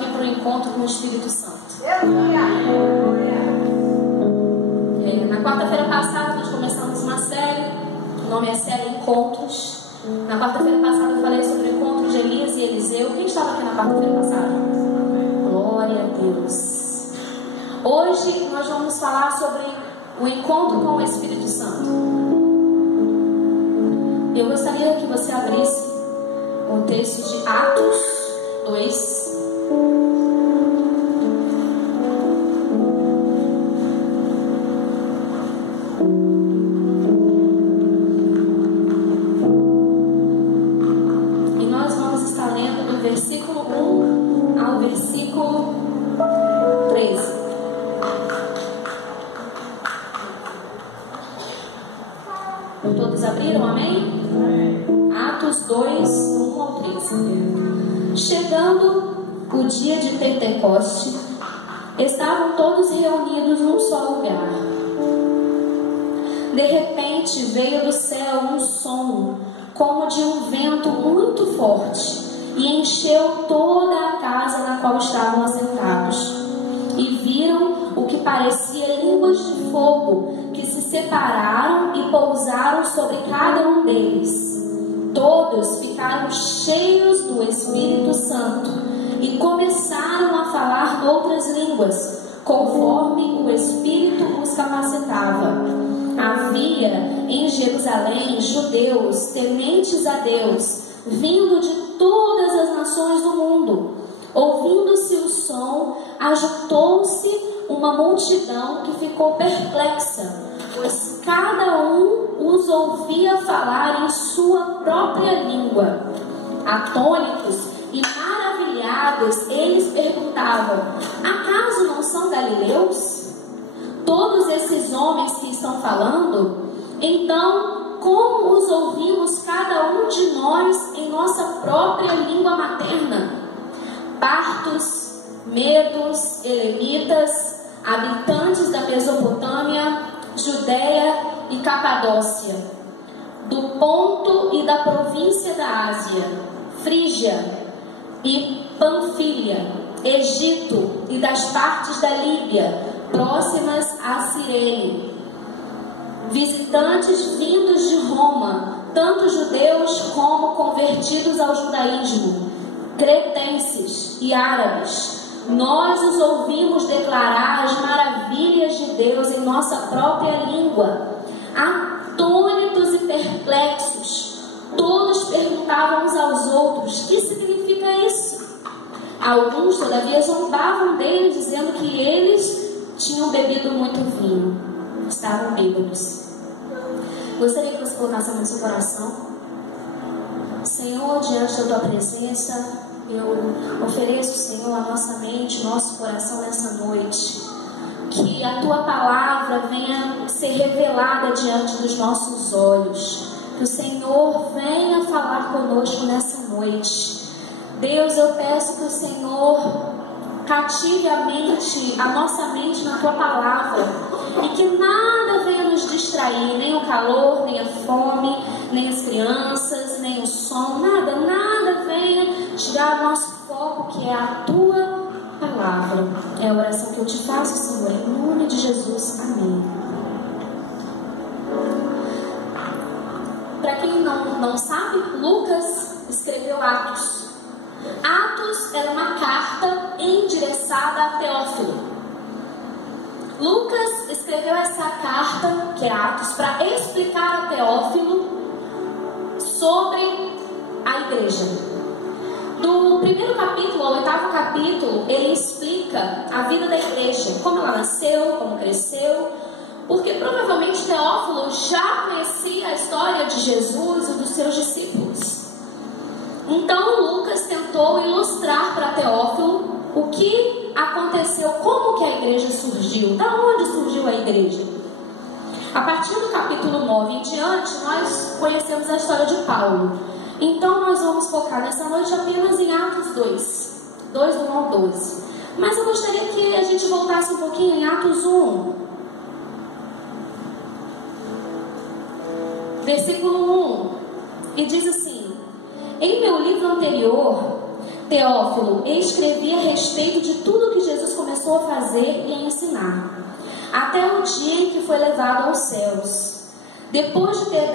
aqui para o encontro com o Espírito Santo. Na quarta-feira passada nós começamos uma série, o nome é Série Encontros. Na quarta-feira passada eu falei sobre o encontro de Elias e Eliseu. Quem estava aqui na quarta-feira passada? Glória a Deus. Hoje nós vamos falar sobre o encontro com o Espírito Santo. Eu gostaria que você abrisse o texto de Atos 2. E nós vamos estar lendo do versículo 1 ao versículo 13. Todos abriram, amém? Atos 2, 1 ao 13. Chegando o dia de Pentecoste, estavam todos reunidos num só lugar. De repente veio do céu um som, como de um vento muito forte, e encheu toda a casa na qual estavam assentados. E viram o que parecia línguas de fogo, que se separaram e pousaram sobre cada um deles. Todos ficaram cheios do Espírito Santo e começaram a falar outras línguas, conforme o Espírito os capacitava. Havia em Jerusalém judeus tementes a Deus, vindo de todas as nações do mundo. Ouvindo-se o som, ajuntou-se uma multidão que ficou perplexa, pois cada um os ouvia falar em sua própria língua. Atônitos e maravilhados, eles perguntavam: acaso não são galileus todos esses homens que estão falando? Então, como os ouvimos cada um de nós em nossa própria língua materna? Partos, medos, elemitas, habitantes da Mesopotâmia, Judeia e Capadócia, do Ponto e da província da Ásia, Frígia e Panfilha, Egito e das partes da Líbia, próximas a Cirene, visitantes vindos de Roma, tanto judeus como convertidos ao judaísmo, cretenses e árabes. Nós os ouvimos declarar as maravilhas de Deus em nossa própria língua. Atônitos e perplexos, todos perguntavam uns aos outros: que significa isso? Alguns, todavia, zombavam deles, dizendo que eles tinham bebido muito vinho, estavam bêbados. Gostaria que você colocasse a mão no seu coração. Senhor, diante da tua presença, eu ofereço, Senhor, a nossa mente, nosso coração nessa noite. Que a tua palavra venha ser revelada diante dos nossos olhos. Que o Senhor venha falar conosco nessa noite. Deus, eu peço que o Senhor cative a nossa mente na tua palavra. E que nada venha nos distrair, nem o calor, nem a fome, nem as crianças, nem o som, nada venha tirar o nosso foco, que é a tua palavra. É a oração que eu te faço, Senhor, em nome de Jesus. Amém. Para quem não sabe, Lucas escreveu Atos. Atos era uma carta endereçada a Teófilo. Lucas escreveu essa carta, que é Atos, para explicar a Teófilo sobre a igreja. Do primeiro capítulo ao 8º capítulo, ele explica a vida da igreja, como ela nasceu, como cresceu, porque provavelmente Teófilo já conhecia a história de Jesus e dos seus discípulos. Então Lucas tentou ilustrar para Teófilo o que aconteceu, como que a igreja surgiu, da onde surgiu a igreja. A partir do capítulo 9 em diante, nós conhecemos a história de Paulo. Então nós vamos focar nessa noite apenas em Atos 2, 1 ao 12. Mas eu gostaria que a gente voltasse um pouquinho em Atos 1. Versículo 1. E diz assim: em meu livro anterior Teófilo, escrevi a respeito de tudo que Jesus começou a fazer e a ensinar, até o dia em que foi levado aos céus. Depois de ter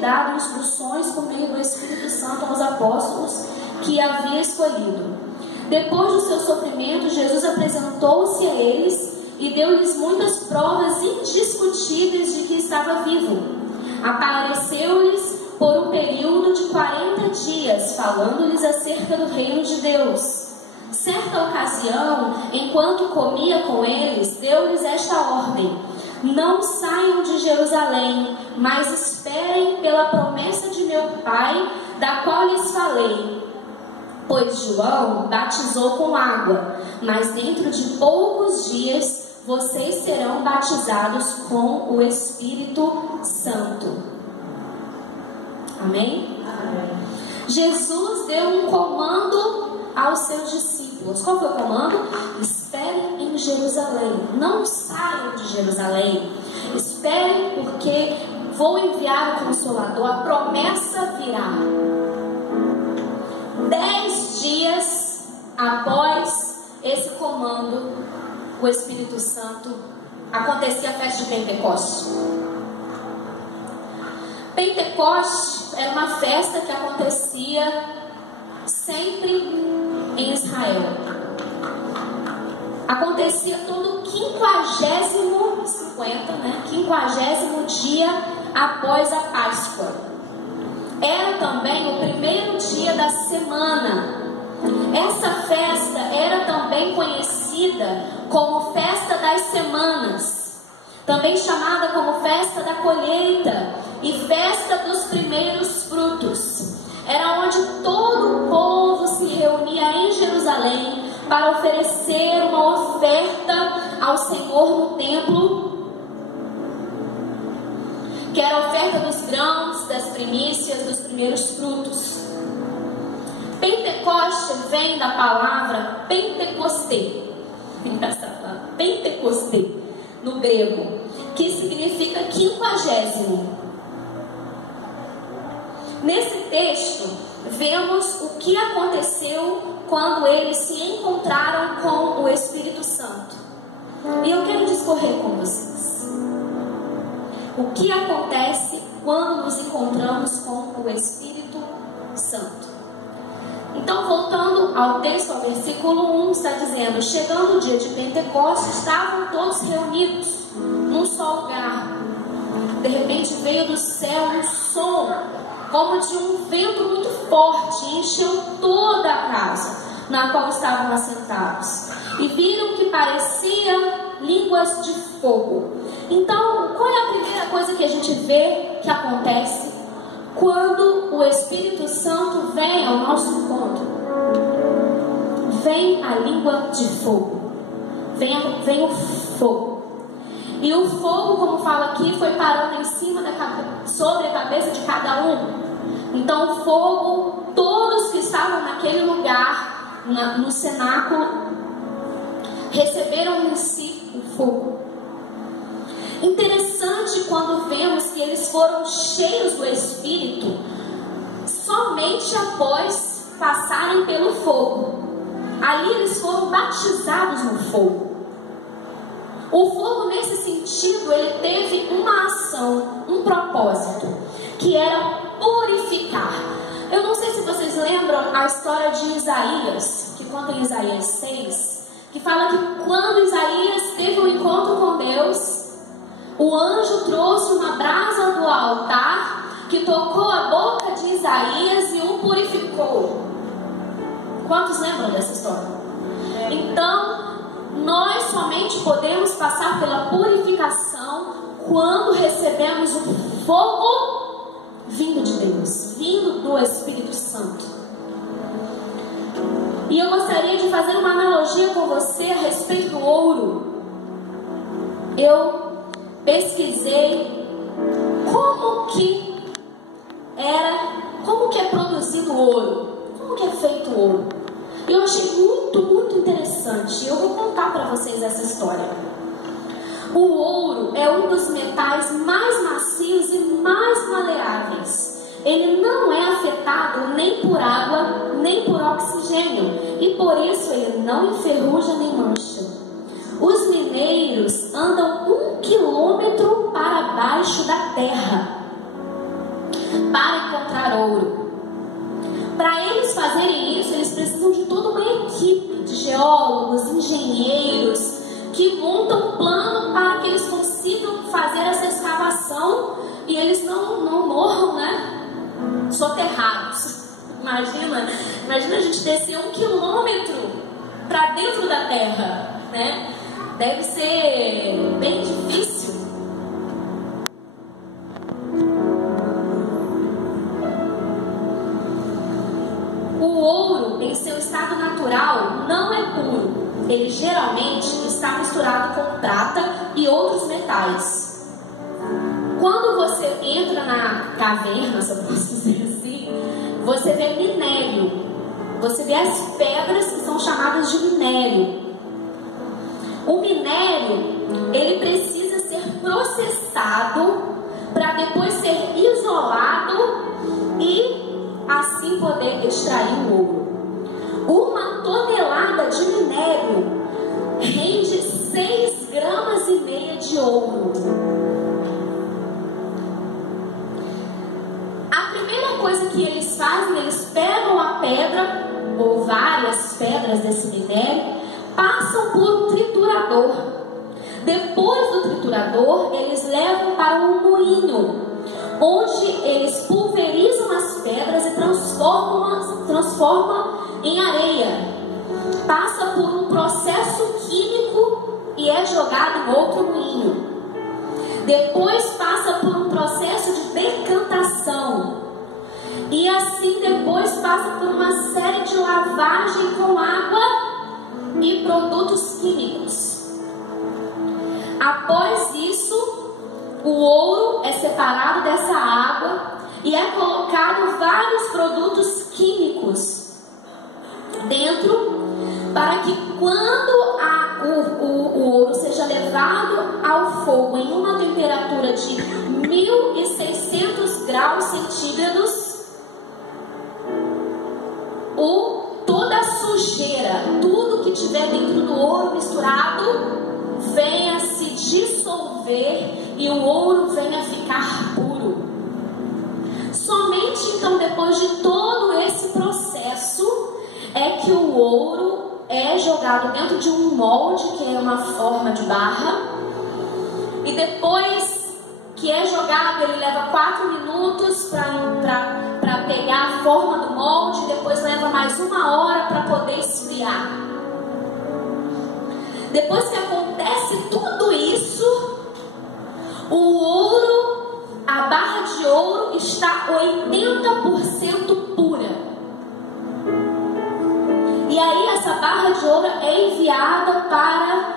dado instruções por meio do Espírito Santo aos apóstolos que havia escolhido. Depois do seu sofrimento, Jesus apresentou-se a eles e deu-lhes muitas provas indiscutíveis de que estava vivo. Apareceu-lhes por um período de 40 dias, falando-lhes acerca do reino de Deus. Certa ocasião, enquanto comia com eles, deu-lhes esta ordem: não saiam de Jerusalém, mas esperem pela promessa de meu Pai, da qual lhes falei. Pois João batizou com água, mas dentro de poucos dias vocês serão batizados com o Espírito Santo. Amém? Amém. Jesus deu um comando aos seus discípulos. Qual foi o comando? Esperem em Jerusalém. Não saiam de Jerusalém. Esperem, porque vou enviar o Consolador. A promessa virá. 10 dias após esse comando, o Espírito Santo, acontecia a festa de Pentecostes. Pentecostes era uma festa que acontecia sempre em Israel. Acontecia todo 50º dia após a Páscoa. Era também o primeiro dia da semana. Essa festa era também conhecida como Festa das Semanas, também chamada como Festa da Colheita e Festa dos Primeiros Frutos. Era onde todo o povo se reunia em Jerusalém para oferecer uma oferta ao Senhor no templo, que era a oferta dos grãos, das primícias, dos primeiros frutos. Pentecoste vem da palavra Pentecosté, Pentecosté no grego, que significa 50º. Nesse texto vemos o que aconteceu quando eles se encontraram com o Espírito Santo. E eu quero discorrer com vocês o que acontece quando nos encontramos com o Espírito Santo. Então, voltando ao texto, ao versículo 1, está dizendo: chegando o dia de Pentecostes, estavam todos reunidos num só lugar. De repente veio do céu um som como de um vento muito forte, e encheu toda a casa na qual estavam assentados, e viram que parecia línguas de fogo. Então, qual é a primeira coisa que a gente vê que acontece quando o Espírito Santo vem ao nosso encontro? Vem a língua de fogo, vem o fogo. E o fogo, como fala aqui, foi parando em cima sobre a cabeça de cada um. Então o fogo, todos que estavam naquele lugar, no cenáculo, receberam em si o fogo. Interessante quando vemos que eles foram cheios do Espírito somente após passarem pelo fogo. Ali eles foram batizados no fogo. O fogo, nesse sentido, ele teve uma ação, um propósito, que era purificar. Eu não sei se vocês lembram a história de Isaías, que conta em Isaías 6, que fala que quando Isaías teve um encontro com Deus, o anjo trouxe uma brasa do altar que tocou a boca de Isaías e o purificou. Quantos lembram dessa história? Então, nós somente podemos passar pela purificação quando recebemos o fogo vindo de Deus, vindo do Espírito Santo. E eu gostaria de fazer uma analogia com você a respeito do ouro. Eu pesquisei como que é produzido o ouro, como que é feito o ouro. E eu achei muito interessante. Eu vou contar para vocês essa história. O ouro é um dos metais mais macios e mais maleáveis. ele não é afetado nem por água, nem por oxigênio, e por isso ele não enferruja nem mancha. Os mineiros andam 1 quilômetro para baixo da terra para encontrar ouro. Para eles fazerem isso, eles precisam de toda uma equipe de geólogos, engenheiros, que montam um plano para que eles consigam fazer essa escavação e eles não morram, né? Soterrados. Imagina a gente descer 1 quilômetro para dentro da terra, né? Deve ser bem difícil. O ouro, em seu estado natural, não é puro. Ele geralmente está misturado com prata e outros metais. Quando você entra na caverna, se eu posso dizer assim, você vê minério. Você vê as pedras que são chamadas de minério. O minério, ele precisa ser processado para depois ser isolado e assim poder extrair o ouro. 1 tonelada de minério rende 6,5 gramas de ouro. A primeira coisa que eles fazem, eles pegam a pedra, ou várias pedras desse minério, passam por um triturador. Depois do triturador, eles levam para um moinho, onde eles pulverizam as pedras e transformam em areia. Passa por um processo químico e é jogado em outro moinho. Depois passa por um processo de decantação. E assim depois passa por uma série de lavagem com água e produtos químicos. Após isso, o ouro é separado dessa água e é colocado vários produtos químicos dentro, para que quando o ouro seja levado ao fogo em uma temperatura de 1.600 graus centígrados, toda a sujeira, tudo que tiver dentro do ouro misturado, venha se dissolver e o ouro venha ficar puro. Somente então, depois de todo esse processo, é que o ouro é jogado dentro de um molde, que é uma forma de barra, e depois que é jogado, ele leva 4 minutos para pegar a forma do molde, depois leva mais 1 hora para poder esfriar. Depois que acontece tudo isso, o ouro, a barra de ouro está 80% pura. E aí essa barra de ouro é enviada para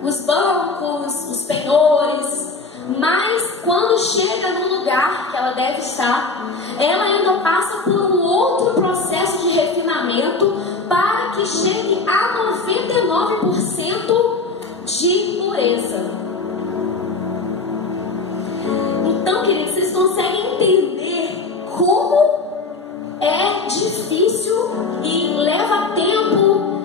os bancos, os penhores. Mas quando chega no lugar que ela deve estar, ela ainda passa por um outro processo de refinamento para que chegue a 99% de pureza. Então, queridos, vocês conseguem entender como é difícil e leva tempo,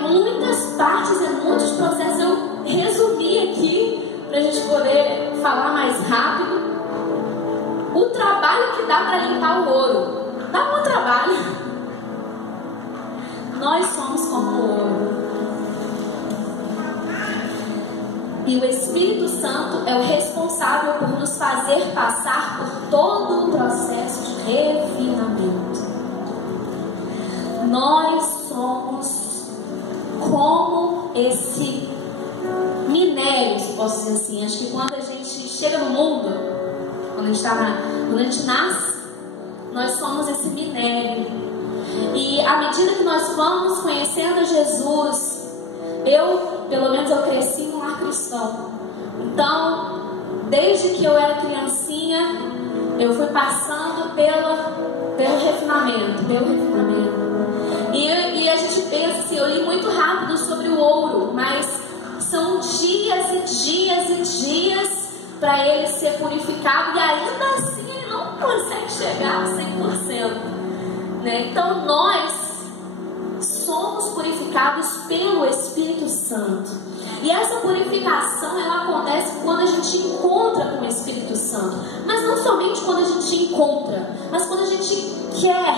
muitas partes, muitos processos. Eu resumi aqui para a gente poder falar mais rápido. O trabalho que dá para limpar o ouro, dá muito trabalho. Nós somos como o ouro. E o Espírito Santo é o responsável por nos fazer passar por todo um processo de refinamento. Nós somos como esse minério, se posso dizer assim. Acho que quando a gente chega no mundo, quando a gente nasce, nós somos esse minério. E à medida que nós vamos conhecendo Jesus, pelo menos eu cresci num lar cristão. Então, desde que eu era criancinha, eu fui passando pelo refinamento. E a gente pensa assim, eu li muito rápido sobre o ouro, mas são dias e dias e dias para ele ser purificado, e ainda assim ele não consegue chegar a 100%, né? Então nós somos purificados pelo Espírito Santo, e essa purificação ela acontece quando a gente encontra com o Espírito Santo, mas não somente quando a gente encontra, mas quando a gente quer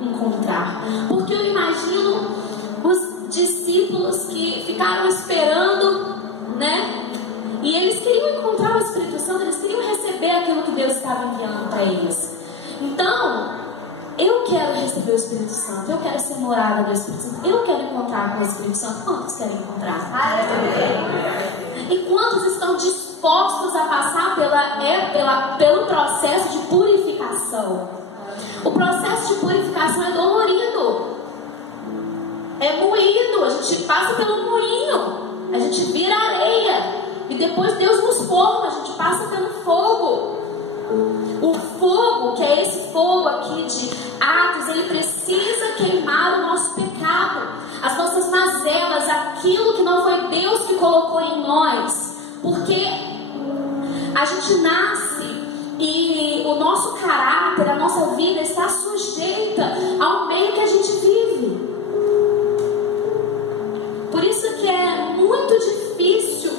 encontrar. Porque eu imagino os discípulos que ficaram esperando, né? E eles queriam encontrar o Espírito Santo, eles queriam receber aquilo que Deus estava enviando para eles. Então, eu quero receber o Espírito Santo, eu quero ser morada do Espírito Santo, eu quero encontrar com o Espírito Santo. Quantos querem encontrar? E quantos estão dispostos a passar pelo processo de purificação? O processo de purificação é dolorido, é moído, a gente passa pelo moinho, a gente vira areia, e depois Deus nos forma, a gente passa pelo fogo. O fogo, que é esse fogo aqui de Atos, ele precisa queimar o nosso pecado, as nossas mazelas, aquilo que não foi Deus que colocou em nós, porque a gente nasce e o nosso caráter, a nossa vida está sujeita ao meio que a gente vive. Por isso que é muito difícil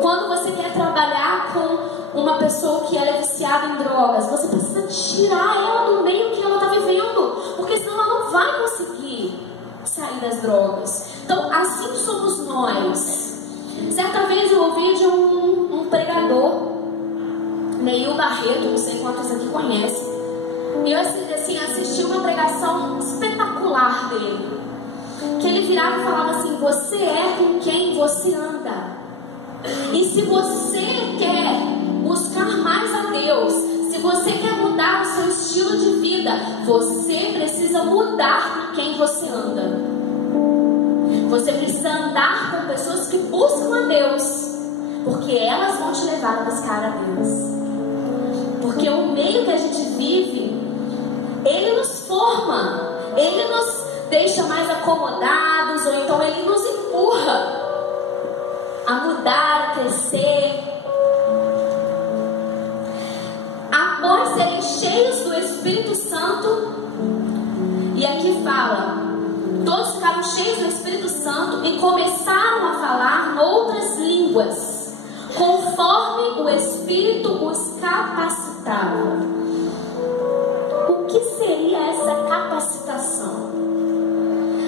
quando você quer trabalhar com uma pessoa que ela é viciada em drogas, você precisa tirar ela do meio que ela está vivendo, porque senão ela não vai conseguir sair das drogas. Então assim somos nós. Certa vez eu ouvi de um pregador, Neil Barreto, não sei quantos aqui conhecem, e eu assim, assisti uma pregação espetacular dele, que ele virava e falava assim: você é com quem você anda. E se você quer buscar mais a Deus, se você quer mudar o seu estilo de vida, você precisa mudar com quem você anda. Você precisa andar com pessoas que buscam a Deus, porque elas vão te levar a buscar a Deus. Porque o meio que a gente vive, ele nos forma, ele nos deixa mais acomodados, ou então ele nos empurra a mudar, a crescer, a nós serem cheios do Espírito Santo. E aqui fala: todos ficaram cheios do Espírito Santo e começaram a falar noutras línguas, conforme o Espírito os capacitava. O que seria essa capacitação?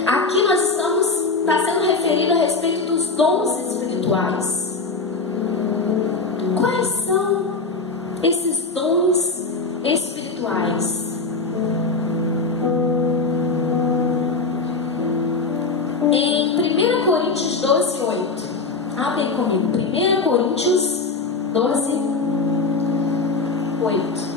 Aqui nós está sendo referido a respeito dos dons espirituais. Quais são esses dons espirituais? Em 1 Coríntios 12, 8. Abre comigo. 1 Coríntios 12, 8.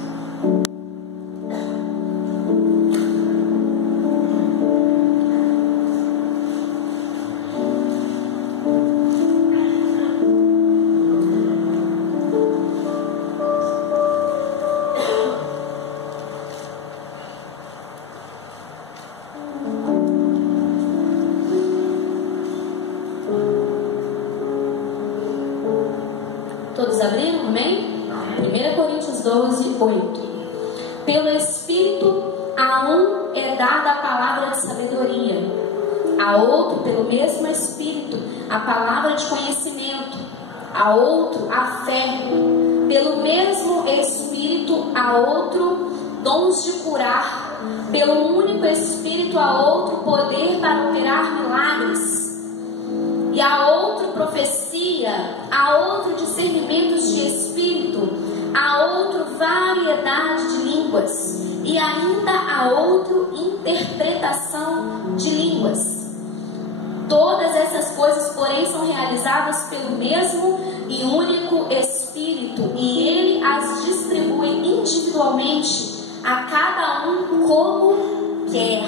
Todos abriram? Amém? 1 Coríntios 12, 8. Pelo Espírito a um é dada a palavra de sabedoria, a outro pelo mesmo Espírito a palavra de conhecimento, a outro a fé, pelo mesmo Espírito a outro dons de curar, pelo único Espírito a outro poder para operar milagres, e a outro profecia, a outro discernimentos de espírito, a outro variedade de línguas, e ainda a outro interpretação de línguas. Todas essas coisas, porém, são realizadas pelo mesmo e único Espírito, e Ele as distribui individualmente a cada um como quer.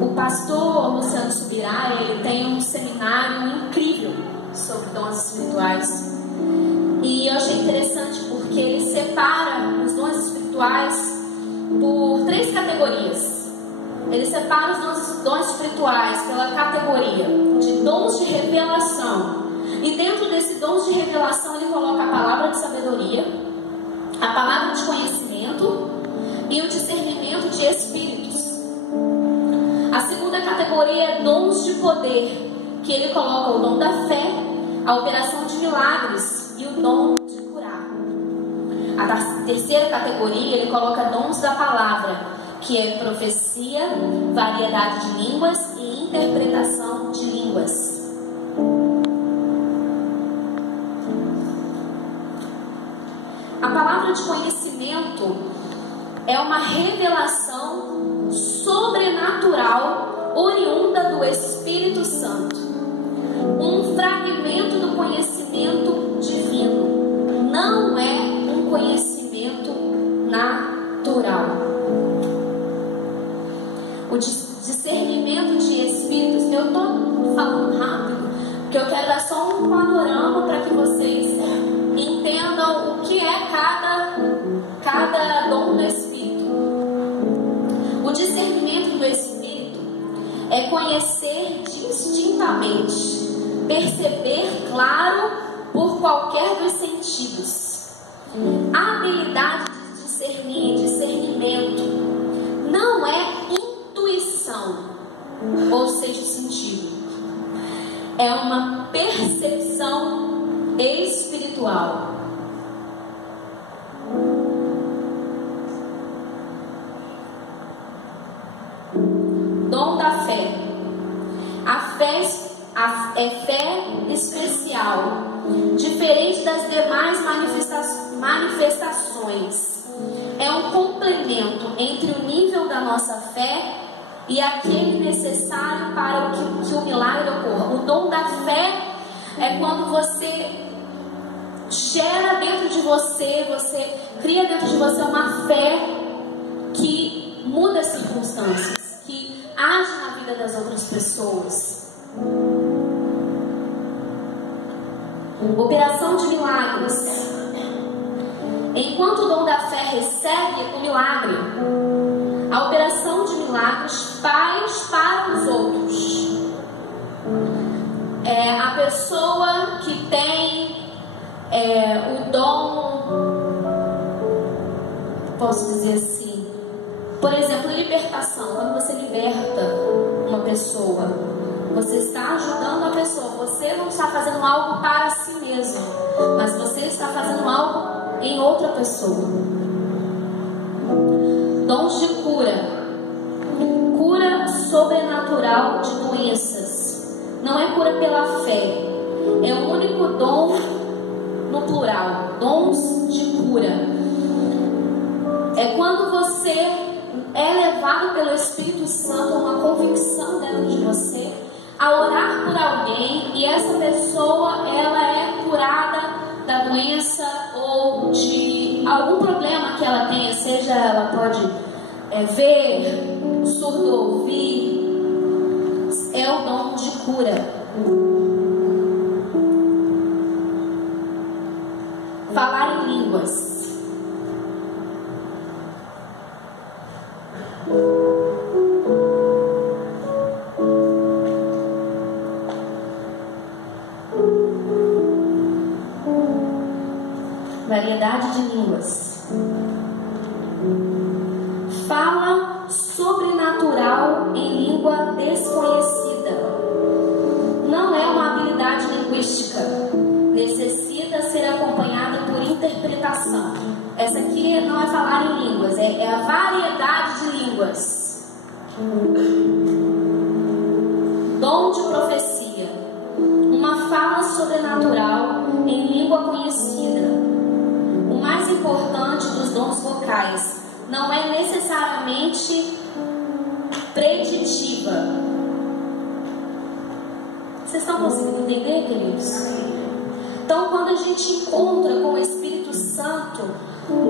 O pastor Luciano Subirá, ele tem um seminário incrível sobre dons espirituais, e eu achei interessante porque ele separa os dons espirituais por 3 categorias. Ele separa os dons espirituais pela categoria de dons de revelação, E dentro desse dom de revelação, ele coloca a palavra de sabedoria, a palavra de conhecimento e o discernimento de espíritos. A segunda categoria é dons de poder, que ele coloca o dom da fé, a operação de milagres e o dom de curar. A terceira categoria, ele coloca dons da palavra, que é profecia, variedade de línguas e interpretação de línguas. A palavra de conhecimento é uma revelação sobrenatural oriunda do Espírito Santo. Um fragmento do conhecimento divino. Não é um conhecimento natural. O discernimento de espíritos, eu estou falando rápido, porque eu quero dar só um panorama para que vocês entendam o que é cada dom do Espírito. O discernimento do Espírito é conhecer distintamente, perceber claro por qualquer dos sentidos. A habilidade de discernir, discernimento, não é intuição, ou seja, sentido. É uma percepção espiritual. Dom da fé. A fé é fé especial, diferente das demais manifestações. É um complemento entre o nível da nossa fé e aquele necessário para que o milagre ocorra. O dom da fé é quando você gera dentro de você, você cria dentro de você uma fé que muda as circunstâncias, que age na vida das outras pessoas. Operação de milagres. Enquanto o dom da fé recebe o milagre, a operação de milagres faz para os outros. A pessoa que tem o dom, posso dizer assim, por exemplo, libertação. Quando você liberta uma pessoa, você está ajudando a pessoa. Você não está fazendo algo para si mesmo, mas você está fazendo algo em outra pessoa. Dons de cura. Cura sobrenatural de doenças. Não é cura pela fé. É o único dom no plural. Dons de cura. É quando você é levado pelo Espírito Santo a uma convicção dentro de você, a orar por alguém, e essa pessoa ela é curada da doença ou de algum problema que ela tenha, seja ela pode ver, surdo ouvir. É o dom de cura. Falar em línguas. Variedade de línguas. Fala sobrenatural em língua desconhecida. Não é uma habilidade linguística. Necessita ser acompanhada por interpretação. Essa aqui não é falar em línguas, é a variedade de línguas. Dom de profecia. Uma fala sobrenatural em língua conhecida. O mais importante dos dons vocais não é necessariamente preditiva. Vocês estão conseguindo entender, queridos? Então, quando a gente encontra com o Espírito Santo,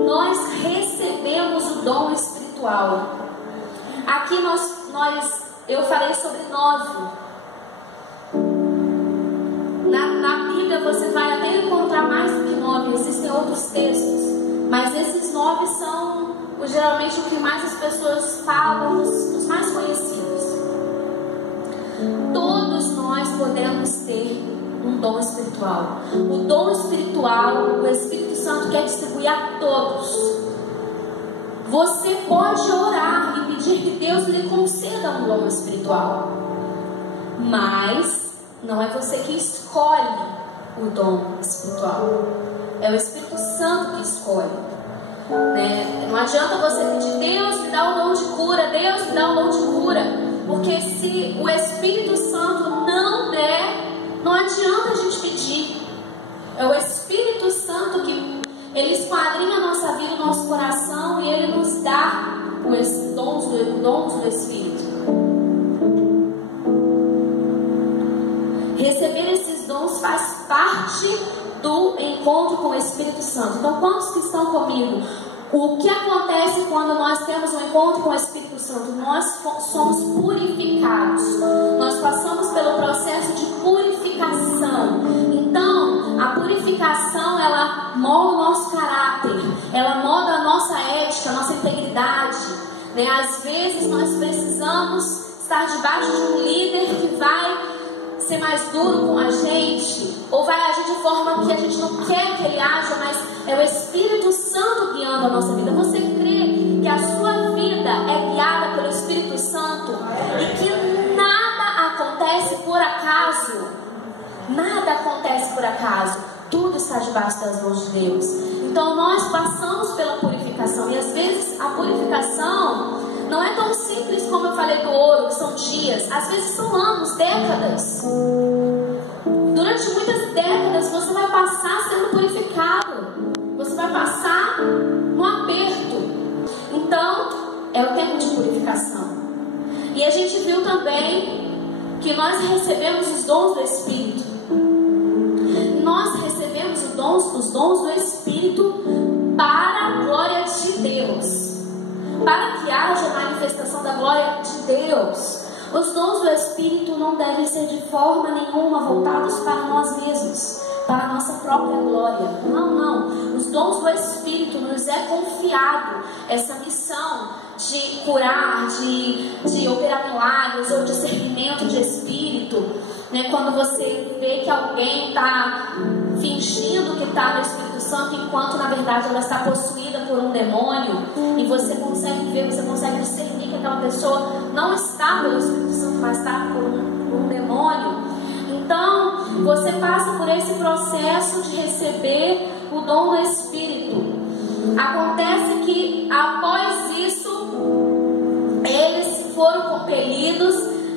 nós recebemos o dom espiritual. Aqui eu falei sobre 9. Na Bíblia você vai até encontrar mais do que 9, existem outros textos, mas esses 9 são geralmente o que mais as pessoas falam, os mais conhecidos. Todos nós podemos ter um dom espiritual. O dom espiritual, o Espírito Santo quer distribuir a todos. Você pode orar e pedir que Deus lhe conceda um dom espiritual, mas não é você que escolhe o dom espiritual. É o Espírito Santo que escolhe, né? Não adianta você pedir: Deus me dá o dom de cura, Deus me dá o dom de cura, porque se o Espírito Santo não der, não adianta a gente pedir. É o Espírito Santo que Ele esquadrinha a nossa vida, o nosso coração, e Ele nos dá os dons do Espírito. Receber esses dons faz parte do encontro com o Espírito Santo. Então, quantos que estão comigo? O que acontece quando nós temos um encontro com o Espírito Santo? Nós somos purificados. Nós passamos pelo processo de purificação. Então, a purificação, ela molda o nosso caráter, ela molda a nossa ética, a nossa integridade, né? Às vezes nós precisamos estar debaixo de um líder que vai ser mais duro com a gente, ou vai agir de forma que a gente não quer que ele haja, mas é o Espírito Santo guiando a nossa vida. Você crê que a sua vida é guiada pelo Espírito Santo e que nada acontece por acaso? Nada acontece por acaso. Tudo está debaixo das mãos de Deus. Então nós passamos pela purificação, e às vezes a purificação não é tão simples como eu falei do ouro, que são dias. Às vezes são anos, décadas. Durante muitas décadas você vai passar sendo purificado. Você vai passar no aperto. Então, é o tempo de purificação. E a gente viu também que nós recebemos os dons do Espírito. Nós recebemos os dons do Espírito para a glória de Deus, para que haja manifestação da glória de Deus. Os dons do Espírito não devem ser de forma nenhuma voltados para nós mesmos, para a nossa própria glória. Não, não. Os dons do Espírito nos é confiado essa missão de curar, de operar milagres, ou discernimento de espírito, né? Quando você vê que alguém está fingindo que está no Espírito Santo, enquanto na verdade ela está possuída por um demônio, e você consegue ver, você consegue discernir que aquela pessoa não está pelo Espírito Santo, mas está por um demônio. Então, você passa por esse processo de receber o dom do Espírito. Acontece que após isso, eles foram compelidos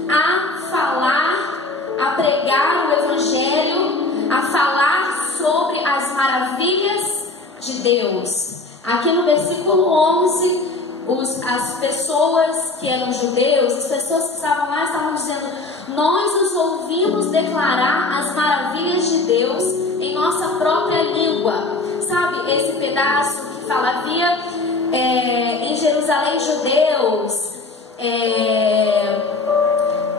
a falar, a pregar o Evangelho, a falar sobre as maravilhas de Deus. Aqui no versículo 11, as pessoas que eram judeus, as pessoas que estavam lá, estavam dizendo: nós os ouvimos declarar as maravilhas de Deus em nossa própria língua. Sabe esse pedaço que fala: havia em Jerusalém judeus,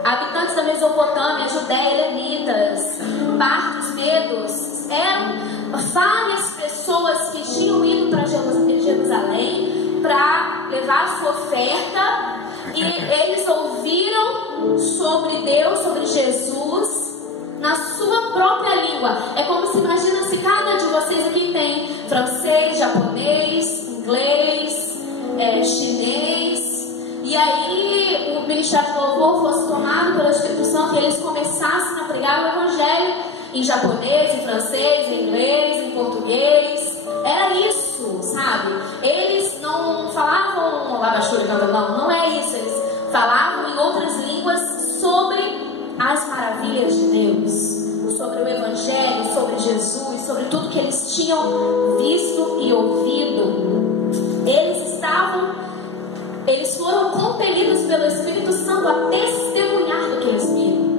habitantes da Mesopotâmia, Judéia, Elenitas, partos, medos. Eram várias pessoas que tinham ido para Jerusalém para levar a sua oferta, e eles ouviram sobre Deus, sobre Jesus, na sua própria língua. É como se, imagina se cada de vocês aqui tem francês, japonês, inglês, chinês, e aí o ministério do louvor fosse tomado pelo Espírito Santo e eles começassem a pregar o Evangelho em japonês, em francês, em inglês, em português. Era isso, sabe? Eles não falavam labastura, não é isso. Eles falavam em outras línguas sobre as maravilhas de Deus, sobre o Evangelho, sobre Jesus, sobre tudo que eles tinham visto e ouvido. Eles foram compelidos pelo Espírito Santo a testemunhar do que eles viram.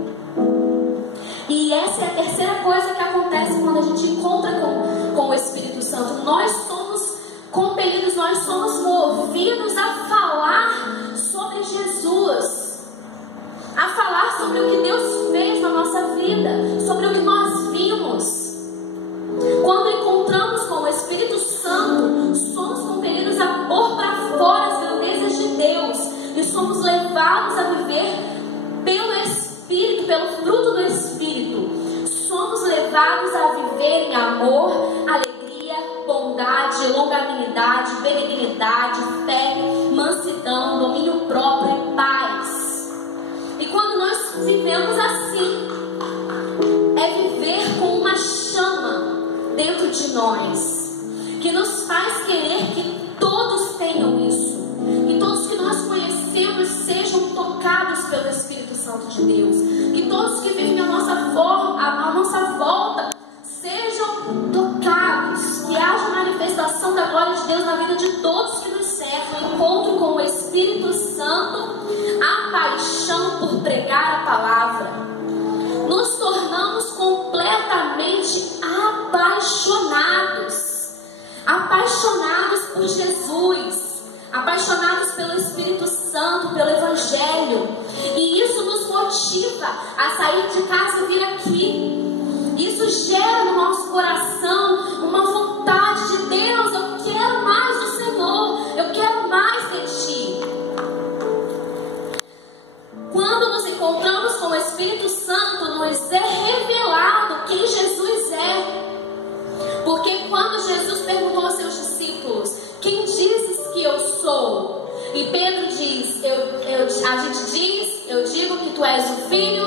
E essa é a terceira coisa que acontece quando a gente encontra com o Espírito Santo. Nós somos compelidos, nós somos movidos a falar sobre Jesus, a falar sobre o que Deus fez na nossa vida, sobre o que nós vimos. Quando encontramos com o Espírito Santo, somos compelidos a pôr para fora as grandezas de Deus, e somos levados a viver pelo Espírito, pelo fruto do Espírito. levados a viver em amor, alegria, bondade, longanimidade, benignidade, fé, mansidão, domínio próprio e paz. E quando nós vivemos assim, é viver com uma chama dentro de nós, que nos faz querer que todos tenham isso, que todos que nós conhecemos sejam tocados pelo Espírito Santo de Deus, que todos que vivem à nossa volta sejam tocados, que haja manifestação da glória de Deus na vida de todos que nos cercam, encontro com o Espírito Santo, a paixão por pregar a palavra. Nos tornamos completamente apaixonados por Jesus, apaixonados pelo Espírito Santo, pelo Evangelho, e isso nos motiva a sair de casa e vir aqui. Isso gera no nosso coração uma vontade de Deus: eu quero mais do Senhor, eu quero mais de Ti. Quando nos encontramos com o Espírito Santo, nos é revelado quem Jesus é. Porque quando Jesus perguntou aos seus discípulos: quem dizes que eu sou? E Pedro diz: a gente diz, eu digo que tu és o Filho,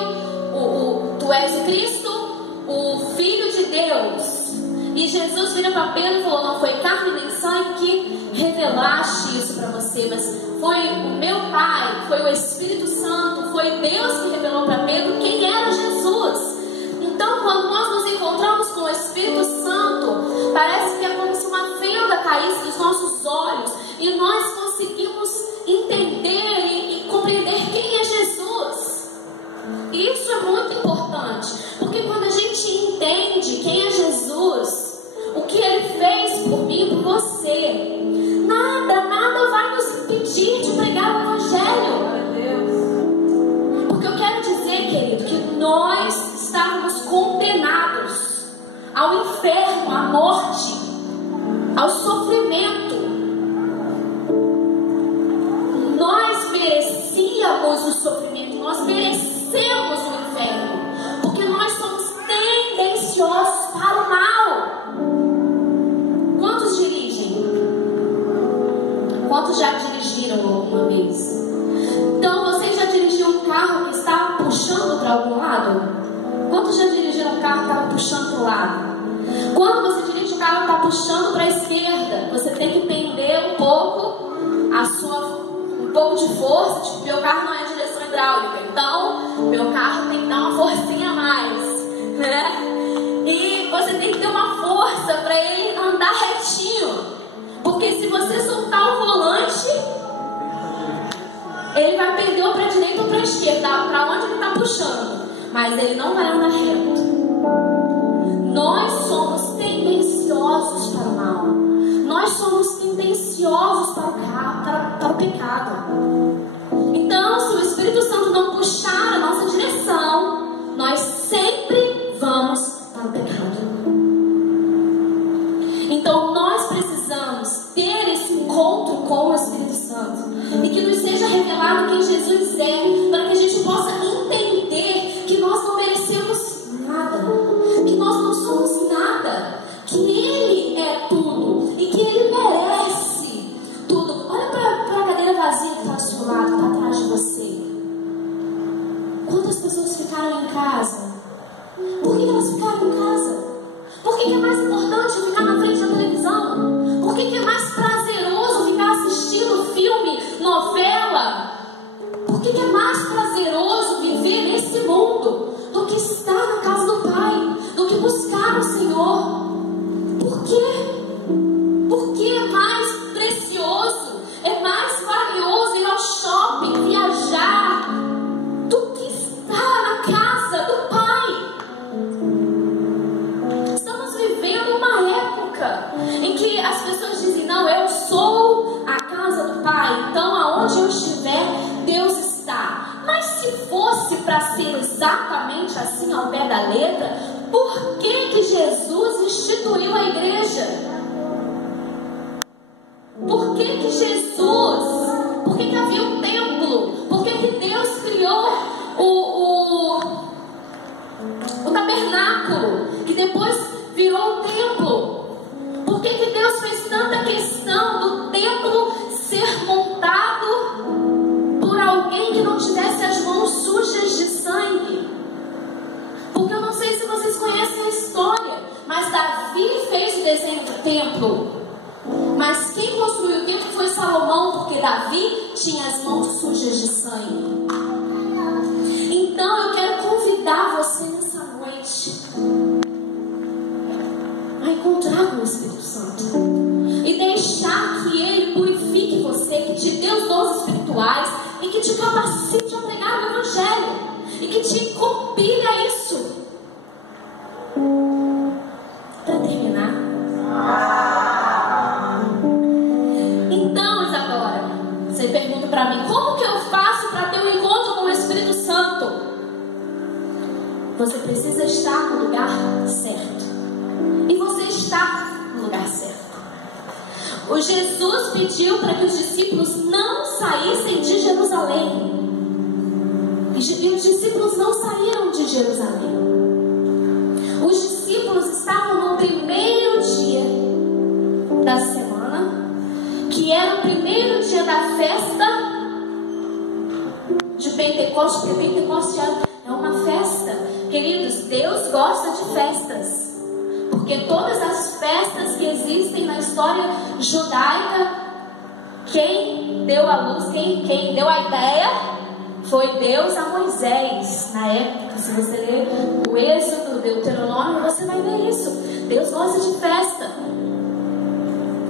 tu és o Cristo, o Filho de Deus. E Jesus vira para Pedro e falou: não foi carne nem sangue que revelaste isso para você, mas foi o meu Pai, foi o Espírito Santo, foi Deus que revelou para Pedro quem era Jesus. Então, quando nós nos encontramos com o Espírito Santo, parece que é como se uma venda caísse dos nossos olhos e nós conseguimos entender e compreender quem é Jesus. E isso é muito importante, porque quando a gente entende quem é Jesus, o que Ele fez por mim e por você, nada vai nos impedir de pregar o Evangelho. Porque eu quero dizer, querido, que nós estávamos condenados ao inferno, à morte, ao sofrimento. Nós merecíamos o sofrimento, nós merecemos o inferno, porque nós somos tendenciosos para o mal. Quantos dirigem? Quantos já dirigiram alguma vez? Então, você já dirigiu um carro que estava puxando para algum lado? Quantos já dirigiram um carro que estava puxando para o lado? Quando você dirige um carro que está puxando para a esquerda, você tem que pender um pouco um pouco de força. Tipo, meu carro não é direção hidráulica, então meu carro tem que dar uma forcinha a mais, né? E você tem que ter uma força para ele andar retinho, porque se você soltar o volante, ele vai perder ou para a direita ou para a esquerda, para onde ele está puxando, mas ele não vai andar reto. Nós somos tendenciosos para o mal. Nós somos tendenciosos para o pecado. Então, se o Espírito Santo não puxar a nossa direção, nós sempre vamos para o pecado. Então, nós precisamos ter esse encontro com o Espírito Santo e que nos seja revelado quem Jesus é, para que a gente possa entender que nós não merecemos nada, que nós não somos nada, que Ele é tudo e que Ele merece tudo. Olha para a cadeira vazia que está ao seu lado, que está atrás de você. Quantas pessoas ficaram em casa? Por que elas ficaram em casa? Por que é mais importante ficar na frente da televisão? Por que é mais prazeroso ficar assistindo filme, novela? Por que é mais prazeroso viver nesse mundo do que estar na casa do Pai, do que buscar o Senhor? Por quê? Porque é mais precioso, é mais valioso ir ao shopping, viajar, do que estar na casa do Pai. Estamos vivendo uma época em que as pessoas dizem: não, eu sou a casa do Pai, então aonde eu estiver, Deus está. Mas se fosse para ser exatamente assim, ao pé da letra, por que Jesus instituiu a igreja? Por que Jesus? Por que havia um templo? Por que Deus criou o tabernáculo, que depois virou o templo. Por que Deus fez tanta questão do templo ser montado por alguém que não tivesse as mãos sujas de sangue? Porque eu não sei se vocês conhecem a história, mas Davi fez o desenho do templo. Mas quem construiu o templo foi Salomão, porque Davi tinha as mãos sujas de sangue. Então eu quero convidar você nessa noite a encontrar com o Espírito Santo e deixar que Ele purifique você, que te dê os dons espirituais e que te capacite a pregar o Evangelho e que te compile a isso. Para terminar, então, Isadora, você pergunta para mim, como que eu faço para ter um encontro com o Espírito Santo? Você precisa estar no lugar certo. E você está no lugar certo. O Jesus pediu para que os discípulos não saíssem de Jerusalém. E os discípulos não saíram de Jerusalém. Os discípulos estavam no primeiro dia da semana, que era o primeiro dia da festa de Pentecostes, porque Pentecostes é uma festa. Queridos, Deus gosta de festas. Porque todas as festas que existem na história judaica, quem deu a luz, quem deu a ideia, foi Deus a Moisés. Na época, se você ler o Êxodo, o Deuteronômio, você vai ver isso. Deus gosta de festa.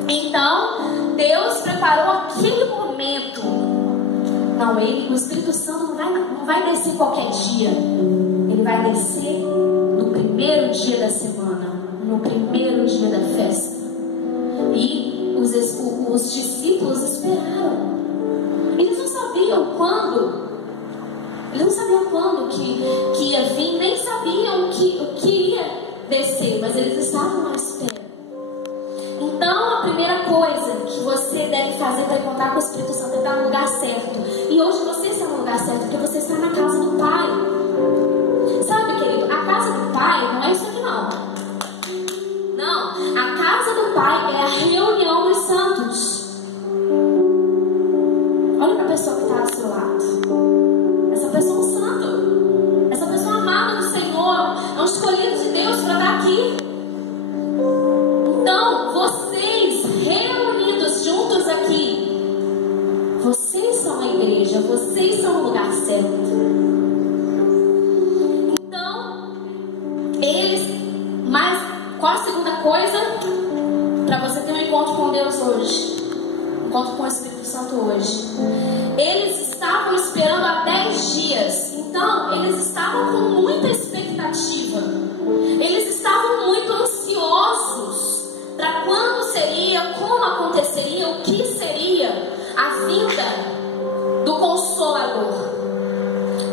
Então, Deus preparou aquele momento. Não, o Espírito Santo não vai descer qualquer dia. Ele vai descer no primeiro dia da semana, no primeiro dia da festa. E os discípulos esperaram. Eles não sabiam quando. Eles não sabiam quando que ia vir, nem sabiam o que ia descer, mas eles estavam à espera. Então, a primeira coisa que você deve fazer para encontrar com o Espírito Santo é estar no lugar certo. E hoje você está no lugar certo porque você está na casa do Pai. Sabe, querido, a casa do Pai não é isso aqui não. Não, a casa do Pai é a reunião dos santos. Olha para a pessoa que está ao seu lado. Essa pessoa é um santo. Essa pessoa é amada do Senhor. É um escolhido de Deus para estar aqui. Então, vocês reunidos juntos aqui, vocês são a igreja. Vocês são o lugar certo. Então, mas qual a segunda coisa para você ter um encontro com Deus hoje? Encontro com o Espírito Santo hoje. Eles estavam esperando há 10 dias. Então, eles estavam com muita expectativa. Eles estavam muito ansiosos para quando seria, como aconteceria, o que seria a vinda do Consolador.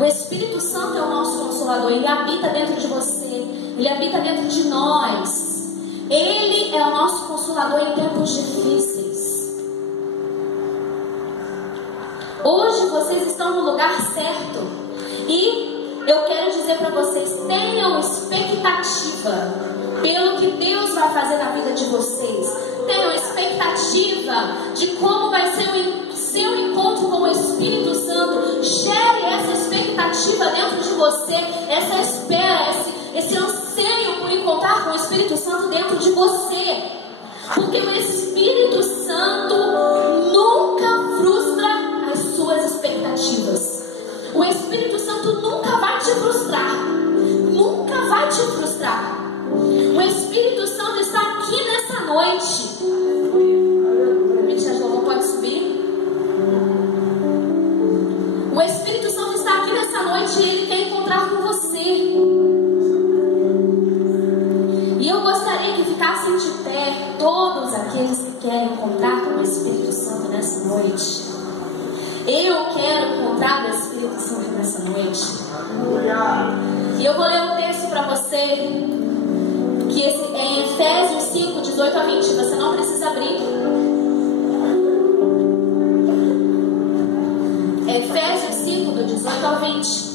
O Espírito Santo é o nosso Consolador. Ele habita dentro de você. Ele habita dentro de nós. Ele é o nosso Consolador em tempos difíceis. Hoje vocês estão no lugar certo. E eu quero dizer para vocês, tenham expectativa pelo que Deus vai fazer na vida de vocês. Tenham expectativa de como vai ser o seu encontro com o Espírito Santo. Gere essa expectativa dentro de você, essa espera, esse anseio por encontrar com o Espírito Santo dentro de você. Porque o Espírito Santo nunca frustra as suas expectativas. O Espírito Santo nunca vai te frustrar. Nunca vai te frustrar. O Espírito Santo está aqui nessa noite. Pode subir. O Espírito Santo está aqui nessa noite e Ele quer encontrar com você. E eu gostaria que ficassem de pé todos aqueles que querem encontrar com o Espírito Santo nessa noite. Eu quero encontrar o Espírito Santo nessa noite. E eu vou ler um texto para você, que é em Efésios 5, 18 a 20. Você não precisa abrir. Efésios 5, do 18 ao 20.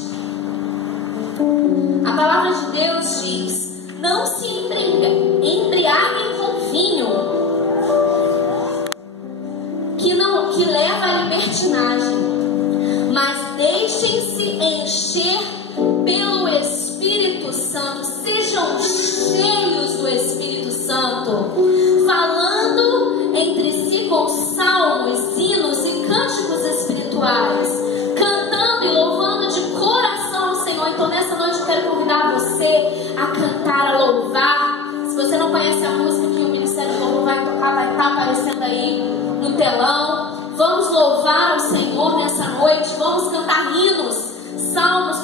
A palavra de Deus diz: Não se embriaguem com vinho, que leva à libertinagem, mas deixem-se encher pelo Espírito Santo. Sejam cheios do Espírito Santo, falando entre si com salmos, hinos e cânticos espirituais, cantando e louvando de coração o Senhor. Então nessa noite eu quero convidar você a cantar, a louvar. Se você não conhece a música que o Ministério de Louvor vai tocar, vai estar aparecendo aí no telão. Vamos louvar o Senhor nessa noite, vamos cantar hinos, salmos,